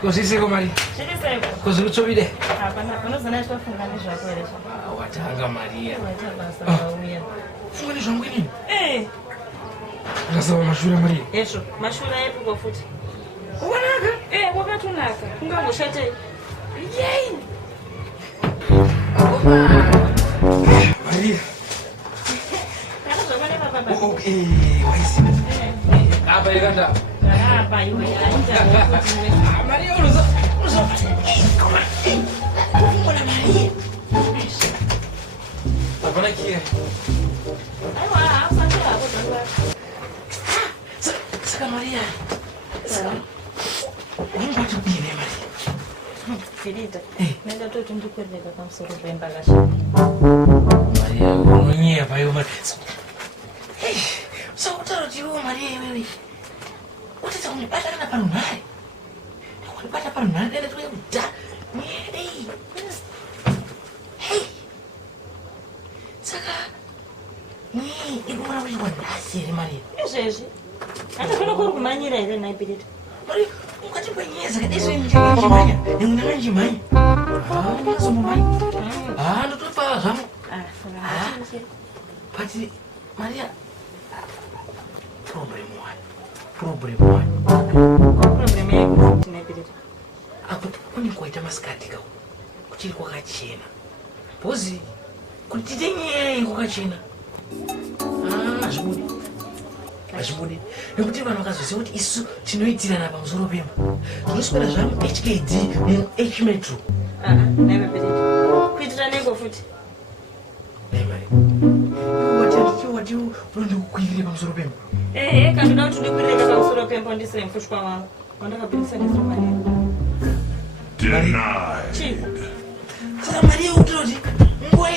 Così sei come lì. Ci riservo. Cosa non so vedere? Quando sono stato fungando già quello. Watanga Maria. Fungani zvangu inini? Ngasava mashura Maria. Esvo, mashura epo futi. Wakanaka? Wakatonaka. Kungangoshate. Yey. Maria. Okay, waisi. Apa yakanda? Apa iwe anja. Maria unozo. Come? Ufungula Maria. Apa lagi ya? Aiwa, apa sih aku dengar. Sekarang Maria. Sekarang. Ungwa tupine Maria. Filita. Nenda tu tundukweleka kamusoro bemba kasha. Maria, unonyeva yo Maria. Hey, sautaro Maria wewe. Utata kunibata kana pano naye. Kunibata pano naye nenda tuye kuda. Hey. Hey. Saka. Ikubona kuti kwanasiri Maria. Izvezvi. Andofana kuri kumanyira here naye Filita. Maria, ukati kwenyeza kadizwe njimanya. Ninguna njimanya. Ndazomumanya. Ndotopa zvamu. Pati Maria. Problem one. Problem yekuti naye Filita. Akuti kune kwaita masikati kau. Kuchiri kwakachena. Bhozi kuti titenyei kwakachena. Azvibudi. Nekuti vanhu vakazoziva kuti isu tinoitirana pamusoro pemba. Tinoswera zvamu HKD H Metro. Naye Filita. Kuitira nengo futi. Naye Maria. Wati unondikukwirire pamusoro pemba. Kandi uda kuti ndikwirire pamusoro pemba ndisire mfushwa wangu. Wandakabvisa ndisire Maria. Denied. Saka Maria utiroti nguva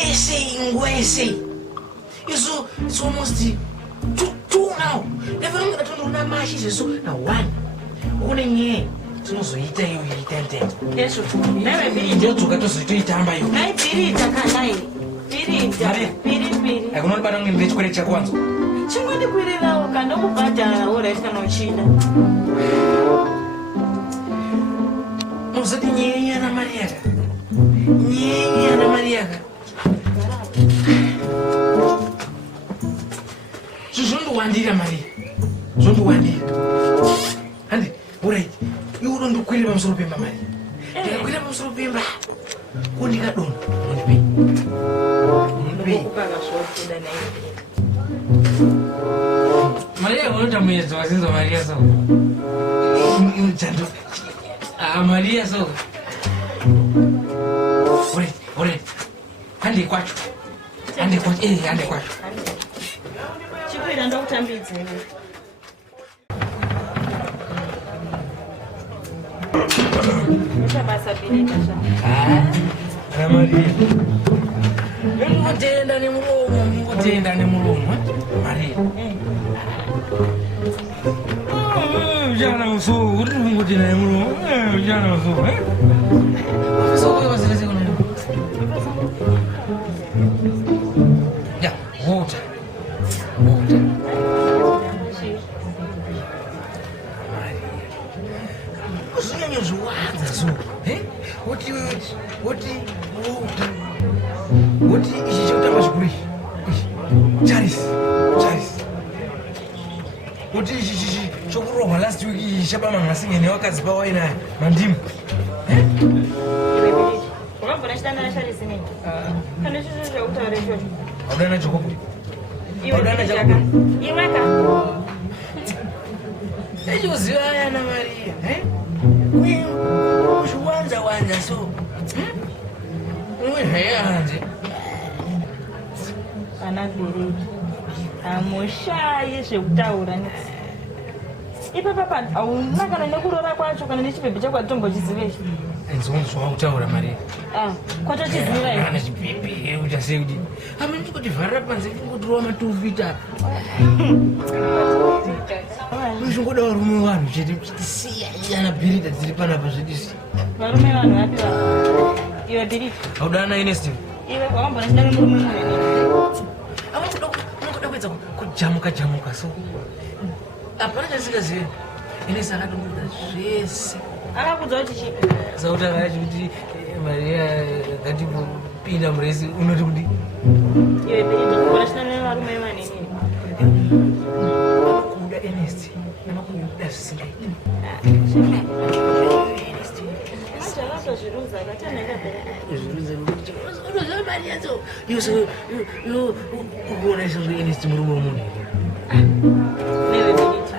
yesei. It's almost two now. Never ngana tondona mashi zeso na one. Ukune nye tinozoita iyo itente. Yesu. Naye Filita. Ndio tukatozoitoitamba iyo. Naye Filita kanai. Filita. Piri. Akunonibata kunge ndechikwere chakwanza. Chingwende kwirirawo kandi okubhadhara oraiti kana uchida. Muzoti nyenyana Mariaka. Zvondowandira Maria. Handi, alright. Iwe unondikwirira pamusoro pemba Maria. Ndikakwira pamusoro pemba. Kundikadonha. Unondipei. Maria unota muedzi wazinza Maria so. Chando. Maria so. Alright. Handi kwacho. Chikwira ndokutambidza iwe. Basa Filita sha. Ana Maria. Mungotenda nemuromo. Maria. Jana uso, uri mungotenda nemuromo. Jana uso, So wewe wasireze kuna. Ya, water. Usinyanye zwaza so. What ichi chakutamba zvikuru ichi? Charis. What ichi chokurohwa last week ichi chabama ngasinge nevakadzi pawaina mandimu. Wakambona chitanda Charis nini? Kana izvozvo zvekutaura izvozvo. Audana Jacob. Iweka. Echoziva yana Maria. Kuzviwanza so. Umwe Ana Filita. Amushayi zvekutaura nesi. Ipapa hauna kana nekurora kwacho kana nechibhebhi chako atitombochiziveshi. enzonzwa kutaura Maria. Kwatotizira ana chipepe uchase kuti amene chikutivharira panze kungotirwa matuvita zvingoda varume vanhu chete chitisiya ana bhirita dziri panapa zvedisi varume vanhu vapi iwe bhirita haudana ine steve iwe wakambona chida nemurume mune unokuda kuedza kujamuka so hapana chasingazive ine sakatongoita zvese akakudza kuti chipi sauti akachi kuti Maria katipinda muresi unoti kuti iwe bhirita kukona chida nevarume manenini anokuda Ernest anokuda zvisingaiti zvakatozviruza akataneka ukuona izvozvo Ernest murume womunhu newe bhirita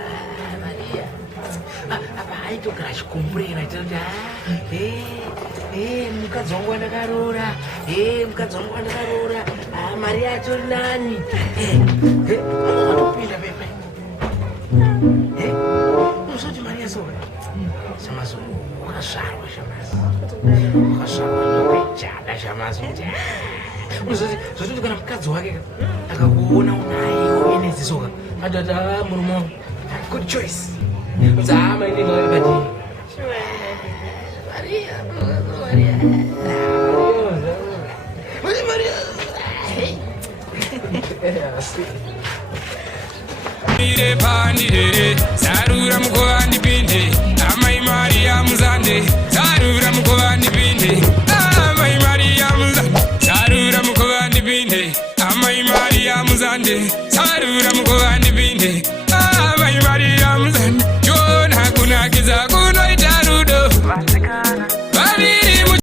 apa aitogara achikomburera achitoti mukadzi wangu wandakarora mukadzi wangu wandakarora mari yacho nani unotopinda pepe unozoti mari yasoa shamazo wakazvarwa shamazo wakazvarwa nokujada shamazo unozoti zvototi kana mukadzi wake akakuona unayo enezisoka atoti murume wangu good choice dzama inenge wakakadii Pandire, Sarura Mukovani Binde, Amai Maria Muzande, Sarura Mukovani Binde, Amai Maria Muzande, Sarura Mukovani Binde, Amai Maria Muzande, Sarura Mukovani Binde, Amai Maria Muzande.